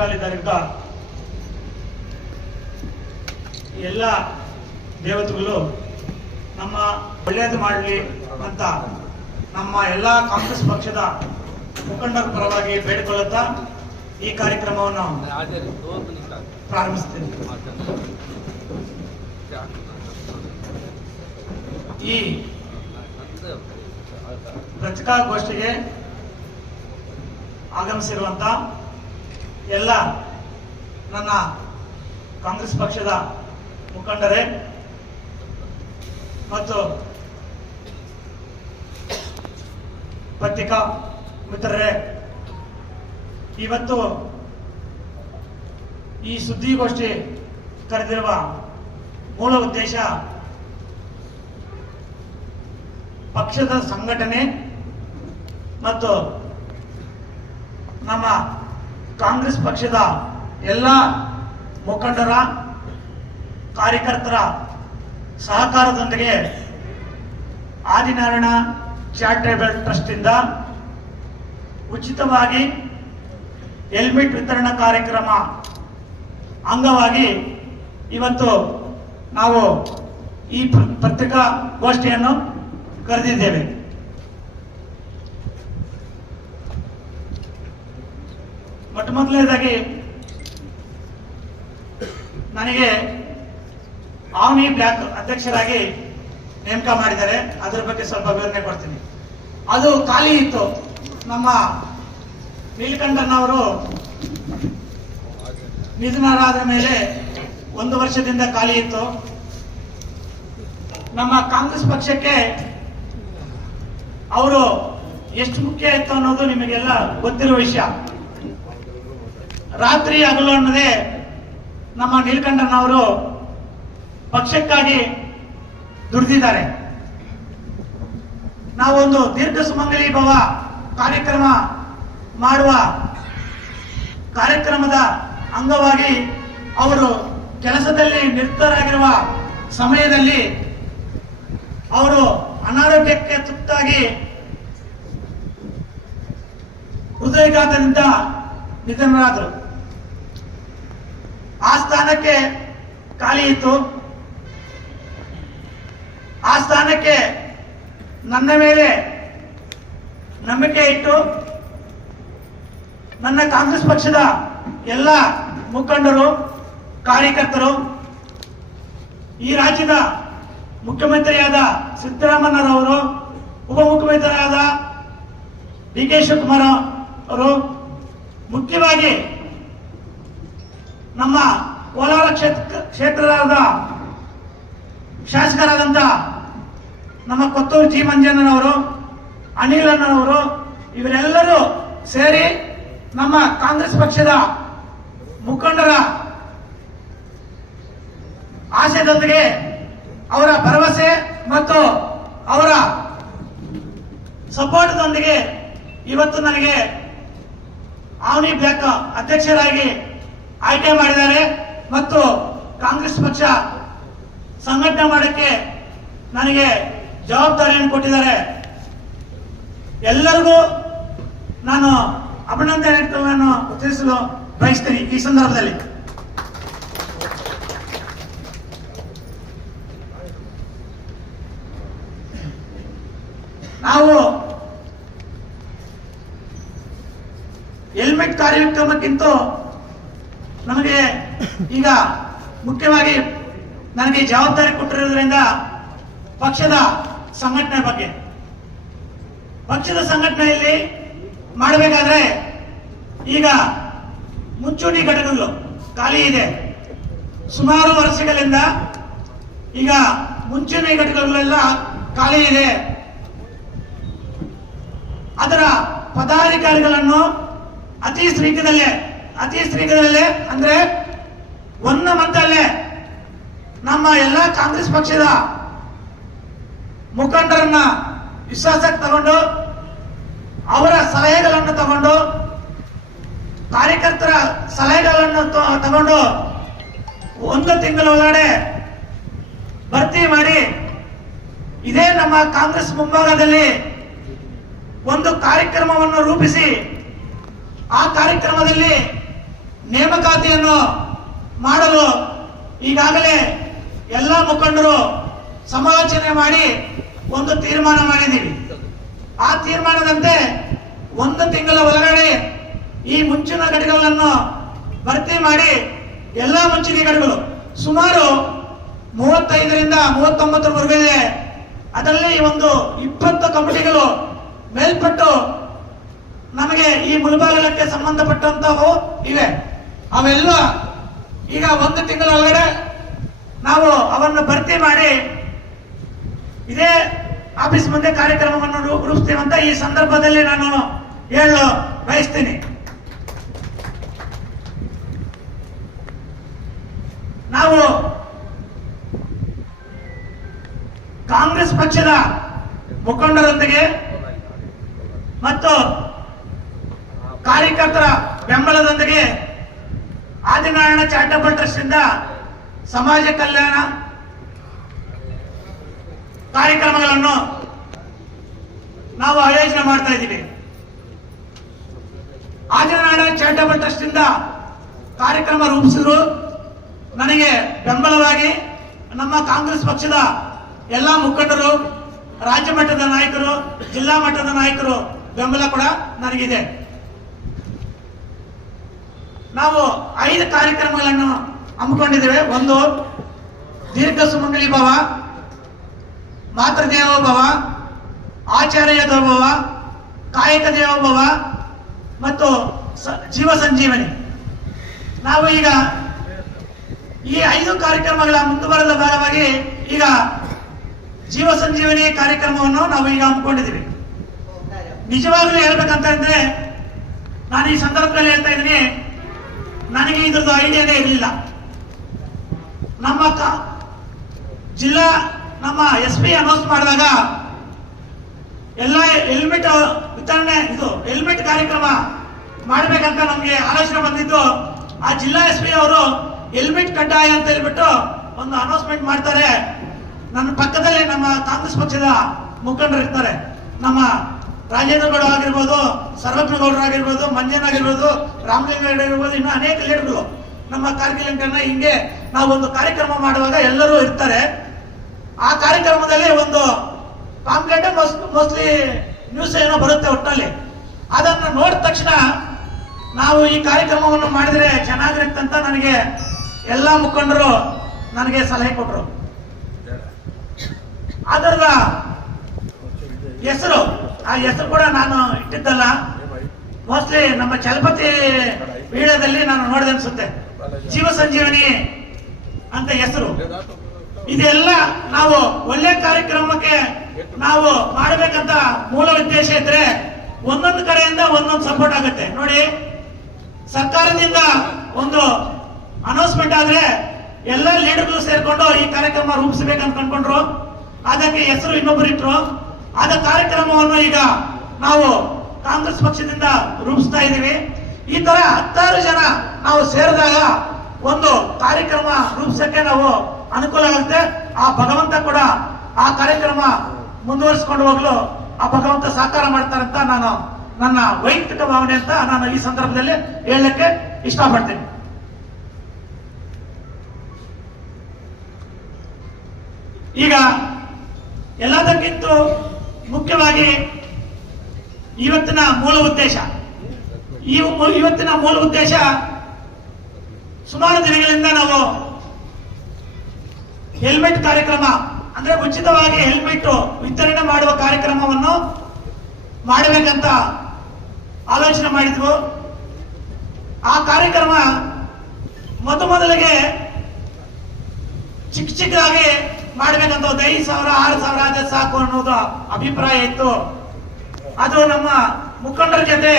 ಎಲ್ಲ ದೇವತೆಗಳು ನಮ್ಮ ಒಳ್ಳೆಯದು ಮಾಡಲಿ ಅಂತ ನಮ್ಮ ಎಲ್ಲ ಕಾಂಗ್ರೆಸ್ ಪಕ್ಷದ ಮುಖಂಡರ ಪರವಾಗಿ ಬೇಡಿಕೊಳ್ಳುತ್ತಾ ಈ ಕಾರ್ಯಕ್ರಮವನ್ನು ಪ್ರಾರಂಭಿಸುತ್ತೇನೆ. ಈ ಪತ್ರಿಕಾಗೋಷ್ಠಿಗೆ ಆಗಮಿಸಿರುವಂತ ಎಲ್ಲ ನನ್ನ ಕಾಂಗ್ರೆಸ್ ಪಕ್ಷದ ಮುಖಂಡರೇ ಮತ್ತು ಪತ್ರಿಕಾ ಮಿತ್ರರೇ, ಇವತ್ತು ಈ ಸುದ್ದಿಗೋಷ್ಠಿ ಕರೆದಿರುವ ಮೂಲ ಉದ್ದೇಶ ಪಕ್ಷದ ಸಂಘಟನೆ ಮತ್ತು ನಮ್ಮ ಕಾಂಗ್ರೆಸ್ ಪಕ್ಷದ ಎಲ್ಲ ಮುಖಂಡರ ಕಾರ್ಯಕರ್ತರ ಸಹಕಾರದೊಂದಿಗೆ ಆದಿನಾರಾಯಣ ಚಾರಿಟೇಬಲ್ ಟ್ರಸ್ಟ್ ಇಂದ ಉಚಿತವಾಗಿ ಹೆಲ್ಮೆಟ್ ವಿತರಣಾ ಕಾರ್ಯಕ್ರಮ ಅಂಗವಾಗಿ ಇವತ್ತು ನಾವು ಈ ಪತ್ರಿಕಾಗೋಷ್ಠಿಯನ್ನು ಕರೆದಿದ್ದೇವೆ. ಮೊದಲನೇದಾಗಿ ನನಗೆ ಆವ್ನಿ ಬ್ಲಾಕ್ ಅಧ್ಯಕ್ಷರಾಗಿ ನೇಮಕ ಮಾಡಿದ್ದಾರೆ. ಅದರ ಬಗ್ಗೆ ಸ್ವಲ್ಪ ವಿವರಣೆ ಕೊಡ್ತೀನಿ. ಅದು ಖಾಲಿ ಇತ್ತು. ನಮ್ಮ ನೀಲಕಂಠನವರು ನಿಧನರಾದ ಮೇಲೆ 1 ವರ್ಷದಿಂದ ಖಾಲಿ ಇತ್ತು. ನಮ್ಮ ಕಾಂಗ್ರೆಸ್ ಪಕ್ಷಕ್ಕೆ ಅವರು ಎಷ್ಟು ಮುಖ್ಯ ಇತ್ತು ಅನ್ನೋದು ನಿಮಗೆಲ್ಲ ಗೊತ್ತಿರುವ ವಿಷಯ. ರಾತ್ರಿ ಹಗಲು ಅನ್ನೋದೇ ನಮ್ಮ ನೀಲಕಂಠನವರು ಪಕ್ಷಕ್ಕಾಗಿ ದುಡಿದಿದ್ದಾರೆ. ನಾವೊಂದು ದೀರ್ಘ ಸುಮಂಗಲಿ ಭವ ಕಾರ್ಯಕ್ರಮ ಮಾಡುವ ಕಾರ್ಯಕ್ರಮದ ಅಂಗವಾಗಿ ಅವರು ಕೆಲಸದಲ್ಲಿ ನಿರತರಾಗಿರುವ ಸಮಯದಲ್ಲಿ ಅವರು ಅನಾರೋಗ್ಯಕ್ಕೆ ತುತ್ತಾಗಿ ಹೃದಯಾಘಾತದಿಂದ ನಿಧನರಾದರು. ಆ ಸ್ಥಾನಕ್ಕೆ ಖಾಲಿ ಇತ್ತು. ಆ ಸ್ಥಾನಕ್ಕೆ ನನ್ನ ಮೇಲೆ ನಂಬಿಕೆ ಇಟ್ಟು ನನ್ನ ಕಾಂಗ್ರೆಸ್ ಪಕ್ಷದ ಎಲ್ಲ ಮುಖಂಡರು, ಕಾರ್ಯಕರ್ತರು, ಈ ರಾಜ್ಯದ ಮುಖ್ಯಮಂತ್ರಿಯಾದ ಸಿದ್ದರಾಮಯ್ಯರವರು, ಉಪಮುಖ್ಯಮಂತ್ರಿಯಾದ ಡಿ.ಕೆ. ಶಿವಕುಮಾರ್ ಅವರು, ಮುಖ್ಯವಾಗಿ ನಮ್ಮ ಕೋಲಾರ ಕ್ಷೇತ್ರದ ಶಾಸಕರಾದಂಥ ನಮ್ಮ ಕೊತ್ತೂರು ಜಿ ಮಂಜಣ್ಣನವರು, ಅನಿಲ್ ಅಣ್ಣನವರು, ಇವರೆಲ್ಲರೂ ಸೇರಿ ನಮ್ಮ ಕಾಂಗ್ರೆಸ್ ಪಕ್ಷದ ಮುಖಂಡರ ಆಶಯದೊಂದಿಗೆ ಅವರ ಭರವಸೆ ಮತ್ತು ಅವರ ಸಪೋರ್ಟ್ದೊಂದಿಗೆ ಇವತ್ತು ನನಗೆ ಆವ್ನಿ ಬ್ಲಾಕ್ ಅಧ್ಯಕ್ಷರಾಗಿ ಆಯ್ಕೆ ಮಾಡಿದ್ದಾರೆ ಮತ್ತು ಕಾಂಗ್ರೆಸ್ ಪಕ್ಷ ಸಂಘಟನೆ ಮಾಡಕ್ಕೆ ನನಗೆ ಜವಾಬ್ದಾರಿಯನ್ನು ಕೊಟ್ಟಿದ್ದಾರೆ. ಎಲ್ಲರಿಗೂ ನಾನು ಅಭಿನಂದನೆಗಳನ್ನು ತಿಳಿಸಲು ಬಯಸ್ತೀನಿ. ಈ ಸಂದರ್ಭದಲ್ಲಿ ನಾವು ಹೆಲ್ಮೆಟ್ ಕಾರ್ಯಕ್ರಮಕ್ಕಿಂತ ನಮಗೆ ಈಗ ಮುಖ್ಯವಾಗಿ ನನಗೆ ಜವಾಬ್ದಾರಿ ಕೊಟ್ಟಿರೋದ್ರಿಂದ ಪಕ್ಷದ ಸಂಘಟನೆ ಬಗ್ಗೆ, ಪಕ್ಷದ ಸಂಘಟನೆಯಲ್ಲಿ ಮಾಡಬೇಕಾದ್ರೆ ಈಗ ಮುಂಚೂಣಿ ಘಟಕಗಳು ಖಾಲಿ ಇದೆ. ಸುಮಾರು ವರ್ಷಗಳಿಂದ ಈಗ ಮುಂಚೂಣಿ ಘಟಕಗಳೆಲ್ಲ ಖಾಲಿ ಇದೆ. ಅದರ ಪದಾಧಿಕಾರಿಗಳನ್ನು ಅತಿ ಶೀಘ್ರದಲ್ಲೇ ಅಂದ್ರೆ 1 ಮಂತಲ್ಲೇ ನಮ್ಮ ಎಲ್ಲ ಕಾಂಗ್ರೆಸ್ ಪಕ್ಷದ ಮುಖಂಡರನ್ನ ವಿಶ್ವಾಸಕ್ಕೆ ತಗೊಂಡು, ಅವರ ಸಲಹೆಗಳನ್ನು ತಗೊಂಡು, ಕಾರ್ಯಕರ್ತರ ಸಲಹೆಗಳನ್ನು ತಗೊಂಡು 1 ತಿಂಗಳ ಒಳಗಡೆ ಭರ್ತಿ ಮಾಡಿ ಇದೇ ನಮ್ಮ ಕಾಂಗ್ರೆಸ್ ಮುಂಭಾಗದಲ್ಲಿ ಒಂದು ಕಾರ್ಯಕ್ರಮವನ್ನು ರೂಪಿಸಿ ಆ ಕಾರ್ಯಕ್ರಮದಲ್ಲಿ ನೇಮಕಾತಿಯನ್ನು ಮಾಡಲು ಈಗಾಗಲೇ ಎಲ್ಲ ಮುಖಂಡರು ಸಮಾಲೋಚನೆ ಮಾಡಿ ಒಂದು ತೀರ್ಮಾನ ಮಾಡಿದ್ದೀವಿ. ಆ ತೀರ್ಮಾನದಂತೆ 1 ತಿಂಗಳ ಒಳಗಡೆ ಈ ಮುಂಚಿನ ಘಟಕಗಳನ್ನು ಭರ್ತಿ ಮಾಡಿ ಎಲ್ಲ ಮುಂಚಿನ ಘಟಕಗಳು ಸುಮಾರು 35ರಿಂದ 39ವರೆಗೂ ಇದೆ. ಅದರಲ್ಲಿ ಒಂದು 20 ಕಮಿಟಿಗಳು ಮೇಲ್ಪಟ್ಟು ನಮಗೆ ಈ ಮುಳಬಾಗಿಲಕ್ಕೆ ಸಂಬಂಧಪಟ್ಟಂತವು ಇವೆ. ಅವೆಲ್ಲ ಈಗ 1 ತಿಂಗಳ ಒಳಗಡೆ ನಾವು ಅವನ್ನು ಭರ್ತಿ ಮಾಡಿ ಇದೇ ಆಫೀಸ್ ಮುಂದೆ ಕಾರ್ಯಕ್ರಮವನ್ನು ರೂಪಿಸ್ತೀವಿ ಅಂತ ಈ ಸಂದರ್ಭದಲ್ಲಿ ನಾನು ಹೇಳಲು ಬಯಸ್ತೀನಿ. ನಾವು ಕಾಂಗ್ರೆಸ್ ಪಕ್ಷದ ಮುಖಂಡರೊಂದಿಗೆ ಮತ್ತು ಕಾರ್ಯಕರ್ತರ ಬೆಂಬಲದೊಂದಿಗೆ ಆದಿನಾರಾಯಣ ಚಾರಿಟಬಲ್ ಟ್ರಸ್ಟ್ ಇಂದ ಸಮಾಜ ಕಲ್ಯಾಣ ಕಾರ್ಯಕ್ರಮಗಳನ್ನು ನಾವು ಆಯೋಜನೆ ಮಾಡ್ತಾ ಇದ್ದೀವಿ. ಆದಿನಾರಾಯಣ ಚಾರಿಟಬಲ್ ಟ್ರಸ್ಟ್ ಇಂದ ಕಾರ್ಯಕ್ರಮ ರೂಪಿಸಿದ್ರು ನನಗೆ ಬೆಂಬಲವಾಗಿ ನಮ್ಮ ಕಾಂಗ್ರೆಸ್ ಪಕ್ಷದ ಎಲ್ಲ ಮುಖಂಡರು, ರಾಜ್ಯ ಮಟ್ಟದ ನಾಯಕರು, ಜಿಲ್ಲಾ ಮಟ್ಟದ ನಾಯಕರು ಬೆಂಬಲ ಕೂಡ ನನಗಿದೆ. ನಾವು 5 ಕಾರ್ಯಕ್ರಮಗಳನ್ನು ಹಮ್ಮಿಕೊಂಡಿದ್ದೇವೆ. 1 ದೀರ್ಘ ಸುಮಂಗಲಿ ಭವ, ಮಾತೃದೇವೋ ಭವ, ಆಚಾರ್ಯ ದೇವೋಭವ, ಕಾಯಕ ದೇವೋಭವ ಮತ್ತು ಜೀವ ಸಂಜೀವನಿ. ನಾವು ಈಗ ಈ 5 ಕಾರ್ಯಕ್ರಮಗಳ ಮುಂದುವರೆದ ಭಾಗವಾಗಿ ಈಗ ಜೀವ ಸಂಜೀವನಿ ಕಾರ್ಯಕ್ರಮವನ್ನು ನಾವು ಈಗ ಹಮ್ಮಿಕೊಂಡಿದ್ದೀವಿ. ನಿಜವಾಗ್ಲೂ ಹೇಳ್ಬೇಕಂತ ಅಂದ್ರೆ ನಾನು ಈ ಸಂದರ್ಭದಲ್ಲಿ ಹೇಳ್ತಾ ಇದ್ದೀನಿ, ನನಗೆ ಇದ್ರದ್ದು ಐಡಿಯಾನೇ ಇರಲಿಲ್ಲ. ನಮ್ಮ ಜಿಲ್ಲಾ ನಮ್ಮ SP ಅನೌನ್ಸ್ ಮಾಡಿದಾಗ ಎಲ್ಲ ಹೆಲ್ಮೆಟ್ ವಿತರಣೆ, ಇದು ಹೆಲ್ಮೆಟ್ ಕಾರ್ಯಕ್ರಮ ಮಾಡಬೇಕಂತ ನಮಗೆ ಆಲೋಚನೆ ಬಂದಿದ್ದು. ಆ ಜಿಲ್ಲಾ SP ಅವರು ಹೆಲ್ಮೆಟ್ ಕಡ್ಡಾಯ ಅಂತ ಹೇಳ್ಬಿಟ್ಟು ಒಂದು ಅನೌನ್ಸ್ಮೆಂಟ್ ಮಾಡ್ತಾರೆ. ನನ್ನ ಪಕ್ಕದಲ್ಲಿ ನಮ್ಮ ಕಾಂಗ್ರೆಸ್ ಪಕ್ಷದ ಮುಖಂಡರು ಇರ್ತಾರೆ. ನಮ್ಮ ರಾಜೇಂದ್ರ ಗೌಡ ಆಗಿರ್ಬೋದು, ಸರ್ವಜ್ಞ ಗೌಡರು ಆಗಿರ್ಬೋದು, ಮಂಜನ್ ಆಗಿರ್ಬೋದು, ರಾಮಲಿಂಗ ಆಗಿರ್ಬೋದು, ಇನ್ನು ಅನೇಕ ಲೀಡರ್ಗಳು ನಮ್ಮ ಕಾರ್ಗಿಲ್ ಹಿಂಗೆ ನಾವು ಒಂದು ಕಾರ್ಯಕ್ರಮ ಮಾಡುವಾಗ ಎಲ್ಲರೂ ಇರ್ತಾರೆ. ಆ ಕಾರ್ಯಕ್ರಮದಲ್ಲಿ ಒಂದು ಪಾಂಪ್ಲೆಟ್ ಮೋಸ್ಟ್ಲಿ ನ್ಯೂಸ್ ಏನೋ ಬರುತ್ತೆ ಒಟ್ಟಿನಲ್ಲಿ. ಅದನ್ನು ನೋಡಿದ ತಕ್ಷಣ ನಾವು ಈ ಕಾರ್ಯಕ್ರಮವನ್ನು ಮಾಡಿದ್ರೆ ಚೆನ್ನಾಗಿರುತ್ತೆ ಅಂತ ನನಗೆ ಎಲ್ಲ ಮುಖಂಡರು ನನಗೆ ಸಲಹೆ ಕೊಟ್ಟರು. ಅದರ ಹೆಸರು, ಆ ಹೆಸರು ಕೂಡ ನಾನು ಇಟ್ಟಿದ್ದಲ್ಲ, ಮೋಸ್ಟ್ಲಿ ನಮ್ಮ ಚಲಪತಿ ವಿಡಿಯೋದಲ್ಲಿ ನಾನು ನೋಡಿದೆ ಅನ್ಸುತ್ತೆ, ಜೀವ ಸಂಜೀವನಿ ಅಂತ ಹೆಸರು. ಇದೆಲ್ಲ ನಾವು ಒಳ್ಳೆ ಕಾರ್ಯಕ್ರಮಕ್ಕೆ ನಾವು ಮಾಡಬೇಕಂತ ಮೂಲ ಉದ್ದೇಶ ಇದ್ರೆ ಒಂದೊಂದು ಕಡೆಯಿಂದ ಒಂದೊಂದು ಸಪೋರ್ಟ್ ಆಗುತ್ತೆ. ನೋಡಿ, ಸರ್ಕಾರದಿಂದ ಒಂದು ಅನೌನ್ಸ್ಮೆಂಟ್ ಆದ್ರೆ ಎಲ್ಲ ಲೀಡರ್ಗಳು ಸೇರ್ಕೊಂಡು ಈ ಕಾರ್ಯಕ್ರಮ ರೂಪಿಸಬೇಕಂತ ಕಂಡ್ಕೊಂಡ್ರು. ಅದಕ್ಕೆ ಹೆಸರು ಇನ್ನೊಬ್ಬರು ಇಟ್ರು. ಆದ ಕಾರ್ಯಕ್ರಮವನ್ನು ಈಗ ನಾವು ಕಾಂಗ್ರೆಸ್ ಪಕ್ಷದಿಂದ ರೂಪಿಸ್ತಾ ಇದ್ದೀವಿ. ಈ ತರ 10 ಜನ ನಾವು ಸೇರಿದಾಗ ಒಂದು ಕಾರ್ಯಕ್ರಮ ರೂಪಿಸಕ್ಕೆ ನಾವು ಅನುಕೂಲ ಆಗುತ್ತೆ. ಆ ಭಗವಂತ ಕೂಡ ಆ ಕಾರ್ಯಕ್ರಮ ಮುಂದುವರಿಸಿಕೊಂಡು ಹೋಗಲು ಆ ಭಗವಂತ ಸಹಕಾರ ಮಾಡ್ತಾರಂತ ನಾನು ನನ್ನ ವೈಯಕ್ತಿಕ ಭಾವನೆ ಅಂತ ನಾನು ಈ ಸಂದರ್ಭದಲ್ಲಿ ಹೇಳಲಿಕ್ಕೆ ಇಷ್ಟಪಡ್ತೀನಿ. ಈಗ ಎಲ್ಲದಕ್ಕಿಂತ ಮುಖ್ಯವಾಗಿ ಇವತ್ತಿನ ಮೂಲ ಉದ್ದೇಶ ಸುಮಾರು ದಿನಗಳಿಂದ ನಾವು ಹೆಲ್ಮೆಟ್ ಕಾರ್ಯಕ್ರಮ ಅಂದ್ರೆ ಉಚಿತವಾಗಿ ಹೆಲ್ಮೆಟ್ ವಿತರಣೆ ಮಾಡುವ ಕಾರ್ಯಕ್ರಮವನ್ನು ಮಾಡಬೇಕಂತ ಆಲೋಚನೆ ಮಾಡಿದ್ವು. ಆ ಕಾರ್ಯಕ್ರಮ ಮೊದಲಿಗೆ ಚಿಕ್ಕದಾಗಿ ಮಾಡಬೇಕಂತ 5,000 6,000 ಆದ್ರೆ ಸಾಕು ಅನ್ನೋದು ಅಭಿಪ್ರಾಯ ಇತ್ತು. ಅದು ನಮ್ಮ ಮುಖಂಡರ ಜೊತೆ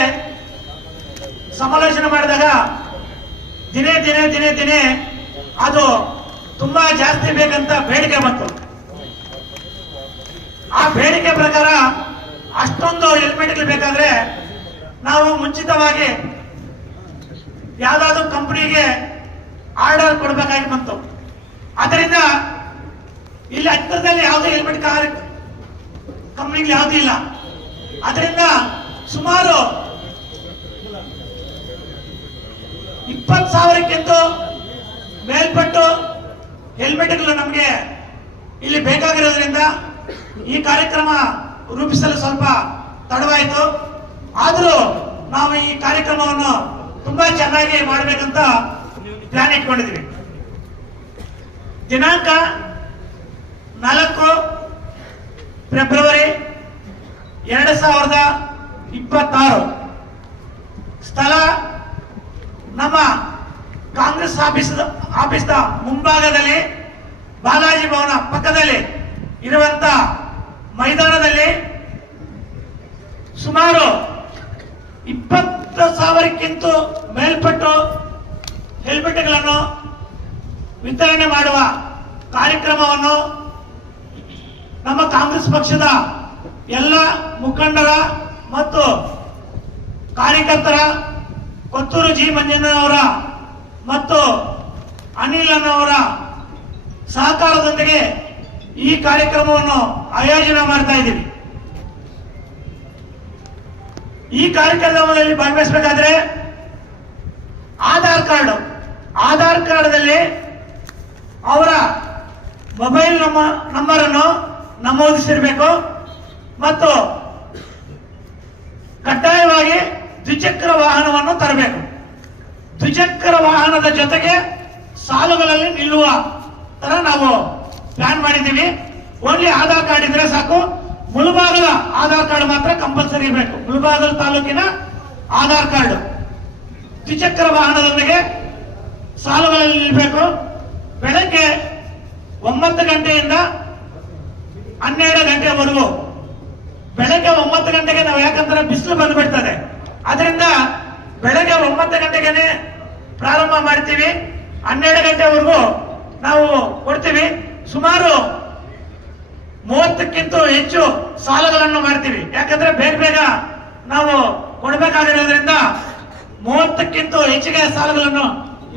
ಸಮಾಲೋಚನೆ ಮಾಡಿದಾಗ ದಿನೇ ಅದು ತುಂಬಾ ಜಾಸ್ತಿ ಬೇಕಂತ ಬೇಡಿಕೆ ಬಂತು. ಆ ಬೇಡಿಕೆ ಪ್ರಕಾರ ಅಷ್ಟೊಂದು ಹೆಲ್ಮೆಟ್ಗಳು ಬೇಕಾದ್ರೆ ನಾವು ಮುಂಚಿತವಾಗಿ ಯಾವ್ದಾದ್ರು ಕಂಪನಿಗೆ ಆರ್ಡರ್ ಕೊಡಬೇಕಾಗಿ ಬಂತು. ಅದರಿಂದ ಇಲ್ಲಿ ಹತ್ತಿರದಲ್ಲಿ ಯಾವುದೇ ಹೆಲ್ಮೆಟ್ ಕಂಪನಿಗಳು ಯಾವುದೂ ಇಲ್ಲ. ಅದರಿಂದ ಸುಮಾರು 20,000ಕ್ಕಿಂತ ಮೇಲ್ಪಟ್ಟು ಹೆಲ್ಮೆಟ್ಗಳು ನಮಗೆ ಇಲ್ಲಿ ಬೇಕಾಗಿರೋದ್ರಿಂದ ಈ ಕಾರ್ಯಕ್ರಮ ರೂಪಿಸಲು ಸ್ವಲ್ಪ ತಡವಾಯಿತು. ಆದರೂ ನಾವು ಈ ಕಾರ್ಯಕ್ರಮವನ್ನು ತುಂಬಾ ಚೆನ್ನಾಗಿ ಮಾಡಬೇಕಂತ ಪ್ಲಾನ್ ಇಟ್ಕೊಂಡಿದ್ವಿ. ದಿನಾಂಕ 4 ಫೆಬ್ರವರಿ 2026. ಸ್ಥಳ ನಮ್ಮ ಕಾಂಗ್ರೆಸ್ ಆಫೀಸ್ನ ಮುಂಭಾಗದಲ್ಲಿ ಬಾಲಾಜಿ ಭವನ ಪಕ್ಕದಲ್ಲಿ ಇರುವಂತ ಮೈದಾನದಲ್ಲಿ ಸುಮಾರು 20,000ಕ್ಕಿಂತ ಮೇಲ್ಪಟ್ಟು ಹೆಲ್ಮೆಟ್ಗಳನ್ನು ವಿತರಣೆ ಮಾಡುವ ಕಾರ್ಯಕ್ರಮವನ್ನು ನಮ್ಮ ಕಾಂಗ್ರೆಸ್ ಪಕ್ಷದ ಎಲ್ಲ ಮುಖಂಡರ ಮತ್ತು ಕಾರ್ಯಕರ್ತರ, ಕೊತ್ತೂರು ಜಿ ಮಂಜಣ್ಣನವರ ಮತ್ತು ಅನಿಲ್ ಅನ್ನವರ ಸಹಕಾರದೊಂದಿಗೆ ಈ ಕಾರ್ಯಕ್ರಮವನ್ನು ಆಯೋಜನೆ ಮಾಡ್ತಾ ಇದ್ದೀವಿ. ಈ ಕಾರ್ಯಕ್ರಮದಲ್ಲಿ ಭಾಗವಹಿಸಬೇಕಾದ್ರೆ ಆಧಾರ್ ಕಾರ್ಡ್ದಲ್ಲಿ ಅವರ ಮೊಬೈಲ್ ನಂಬರ್ ಅನ್ನು ನಮೂದಿಸಿರಬೇಕು ಮತ್ತು ಕಡ್ಡಾಯವಾಗಿ ದ್ವಿಚಕ್ರ ವಾಹನವನ್ನು ತರಬೇಕು. ದ್ವಿಚಕ್ರ ವಾಹನದ ಜೊತೆಗೆ ಸಾಲುಗಳಲ್ಲಿ ನಿಲ್ಲುವ ತರ ನಾವು ಪ್ಲಾನ್ ಮಾಡಿದ್ದೀವಿ. ಓನ್ಲಿ ಆಧಾರ್ ಕಾರ್ಡ್ ಇದ್ರೆ ಸಾಕು. ಮುಳಬಾಗಲ ಆಧಾರ್ ಕಾರ್ಡ್ ಮಾತ್ರ ಕಂಪಲ್ಸರಿ ಇರಬೇಕು. ಮುಳಬಾಗಲ ತಾಲೂಕಿನ ಆಧಾರ್ ಕಾರ್ಡ್ ದ್ವಿಚಕ್ರ ವಾಹನದೊಂದಿಗೆ ಸಾಲುಗಳಲ್ಲಿ ನಿಲ್ಲಬೇಕು. ಬೆಳಗ್ಗೆ 9 ಗಂಟೆಯಿಂದ 12 ಗಂಟೆವರೆಗೂ. ಬೆಳಗ್ಗೆ 9 ಗಂಟೆಗೆ ನಾವು ಯಾಕಂದ್ರೆ ಬಿಸಿಲು ಬಂದ್ಬಿಡ್ತದೆ, ಅದರಿಂದ ಬೆಳಗ್ಗೆ 9 ಗಂಟೆಗೆ ಪ್ರಾರಂಭ ಮಾಡ್ತೀವಿ. 12 ಗಂಟೆವರೆಗೂ ನಾವು ಕೊಡ್ತೀವಿ. ಸುಮಾರು 30ಕ್ಕಿಂತ ಹೆಚ್ಚು ಸಾಲಗಳನ್ನು ಮಾಡ್ತೀವಿ. ಯಾಕಂದ್ರೆ ಬೇಗ ನಾವು ಕೊಡಬೇಕಾಗಿರೋದ್ರಿಂದ 30ಕ್ಕಿಂತ ಹೆಚ್ಚಿಗೆ ಸಾಲಗಳನ್ನು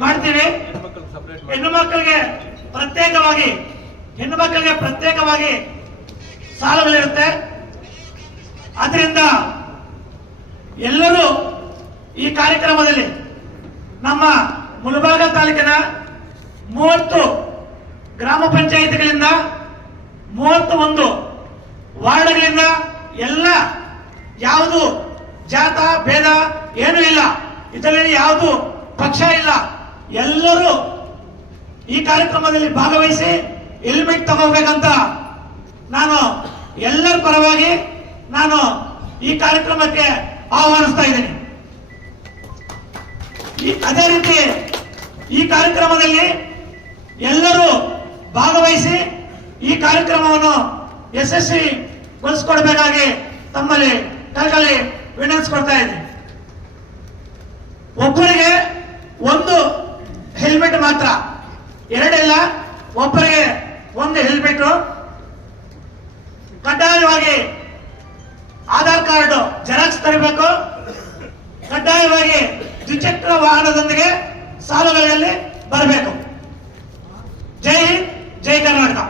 ಮಾಡ್ತೀವಿ. ಹೆಣ್ಣು ಮಕ್ಕಳಿಗೆ ಪ್ರತ್ಯೇಕವಾಗಿ ಸಾಲಗಳಿರುತ್ತೆ. ಅದರಿಂದ ಎಲ್ಲರೂ ಈ ಕಾರ್ಯಕ್ರಮದಲ್ಲಿ ನಮ್ಮ ಮುಳಬಾಗ ತಾಲೂಕಿನ 30 ಗ್ರಾಮ ಪಂಚಾಯಿತಿಗಳಿಂದ 31 ವಾರ್ಡ್ಗಳಿಂದ ಎಲ್ಲ ಯಾವುದು ಜಾತ ಭೇದ ಏನೂ ಇಲ್ಲ, ಇದರಲ್ಲಿ ಯಾವುದು ಪಕ್ಷ ಇಲ್ಲ, ಎಲ್ಲರೂ ಈ ಕಾರ್ಯಕ್ರಮದಲ್ಲಿ ಭಾಗವಹಿಸಿ ಹೆಲ್ಮೆಟ್ ತಗೋಬೇಕಂತ ನಾನು ಎಲ್ಲರ ಪರವಾಗಿ ನಾನು ಈ ಕಾರ್ಯಕ್ರಮಕ್ಕೆ ಆಹ್ವಾನಿಸ್ತಾ ಇದ್ದೀನಿ. ಅದೇ ರೀತಿ ಈ ಕಾರ್ಯಕ್ರಮದಲ್ಲಿ ಎಲ್ಲರೂ ಭಾಗವಹಿಸಿ ಈ ಕಾರ್ಯಕ್ರಮವನ್ನು ಯಶಸ್ವಿಗೊಳಿಸಿಕೊಡಬೇಕಾಗಿ ತಮ್ಮಲ್ಲಿ ಕಳಕಳಿ ವಿನಂತಿಸಿಕೊಳ್ತಾ ಇದ್ದೀನಿ. ಒಬ್ಬರಿಗೆ 1 ಹೆಲ್ಮೆಟ್ ಮಾತ್ರ, 2 ಇಲ್ಲ, ಒಬ್ಬರಿಗೆ 1 ಹೆಲ್ಮೆಟ್. ಕಡ್ಡಾಯವಾಗಿ ಆಧಾರ್ ಕಾರ್ಡ್ ಜೆರಾಕ್ಸ್ ತರಬೇಕು. ಕಡ್ಡಾಯವಾಗಿ ದ್ವಿಚಕ್ರ ವಾಹನದೊಂದಿಗೆ ಸಾಲುಗಳಲ್ಲಿ ಬರಬೇಕು. ಜೈ ಹಿಂದ್, ಜೈ ಕರ್ನಾಟಕ.